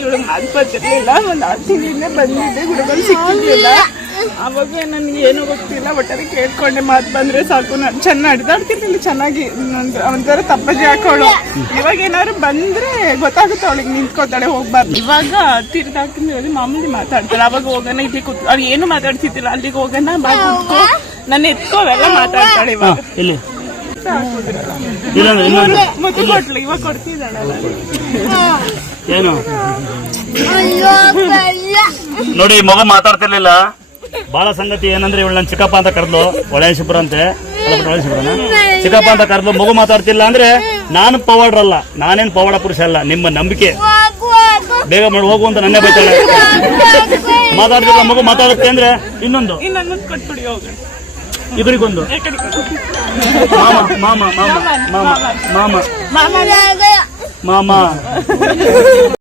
ಇವಳು ಮಾತು ಬರ್ತಿರ್ಲಿಲ್ಲ. ಒಂದು 6 ತಿಂಗಳಿಂದ ಬಂದಿದ್ದೆ, ಗುರುಗಳು ಸಿಕ್ಕಿರ್ಲಿಲ್ಲ. ಅವಾಗ ನನ್ಗೆ ಏನೂ ಗೊತ್ತಿಲ್ಲ, ಒಟ್ಟಾರೆ ಕೇಳ್ಕೊಂಡೆ ಮಾತು ಬಂದ್ರೆ ಸಾಕು. ನಾನು ಚೆನ್ನಾಗಿ ಅಡ್ದಾಡ್ತಿರ್ಲಿಲ್ಲ, ಚೆನ್ನಾಗಿ ಒಂಥರ ತಪ್ಪಜಿ ಹಾಕೋಳು. ಇವಾಗ ಏನಾದ್ರು ಬಂದ್ರೆ ಗೊತ್ತಾಗುತ್ತೆ ಅವಳಿಗೆ, ನಿಂತ್ಕೋತಾಳೆ, ಹೋಗ್ಬಾರ್ದು. ಇವಾಗ ತೀರ್ഥാಕಿಂದ ಮಾಮೂಲಿ ಮಾತಾಡ್ತಾಳೆ. ಅವಾಗ ಹೋಗೋಣ, ಇಲ್ಲಿ ಕೂತ್ ಅವ್ರು ಏನು ಮಾತಾಡ್ತಿದ್ದಿಲ್ಲ, ಅಲ್ಲಿಗೆ ಹೋಗೋಣ, ಬಾ ಕೂತ್ಕೋ, ನನ್ನ ಎತ್ಕೋ, ಅವೆಲ್ಲ ಮಾತಾಡ್ತಾಳೆ. ಇವಾಗ ಮುದ್ದು ಕೊಟ್ಲು, ಇವಾಗ ಕೊಡ್ತಿದ್ದಾಳೆ. ಏನು ನೋಡಿ, ಮಗು ಮಾತಾಡ್ತಿರ್ಲಿಲ್ಲ. ಬಹಳ ಸಂಗತಿ ಏನಂದ್ರೆ ಇವಳು ನನ್ನ ಚಿಕ್ಕಪ್ಪ ಅಂತ ಕರೆದ್ಲು, ಒಳೇಶಪುರ ಅಂತೆ, ಚಿಕ್ಕಪ್ಪ ಅಂತ ಕರೆದ್ಲು. ಮಗು ಮಾತಾಡ್ತಿಲ್ಲ ಅಂದ್ರೆ ನಾನು ಪವಾಡ್ರಲ್ಲ, ನಾನೇನ್ ಪವಾಡ ಪುರುಷ ಅಲ್ಲ, ನಿಮ್ಮ ನಂಬಿಕೆ. ಬೇಗ ಮಾಡಿ ಹೋಗು ಅಂತ ನನ್ನೇ ಬೈತಾಳೆ. ಮಾತಾಡ್ತಿಲ್ಲ ಮಗು, ಮಾತಾಡುತ್ತೆ ಅಂದ್ರೆ ಇನ್ನೊಂದು ಕೊಟ್ಬಿಡಿ, ಹೋಗೋಣ. ಇಬ್ಬರಿಗೊಂದು ಮಾಮ ಮಾಮ ಮಾಮ ಮಾಮ ಮಾಮ ಮಾಮ.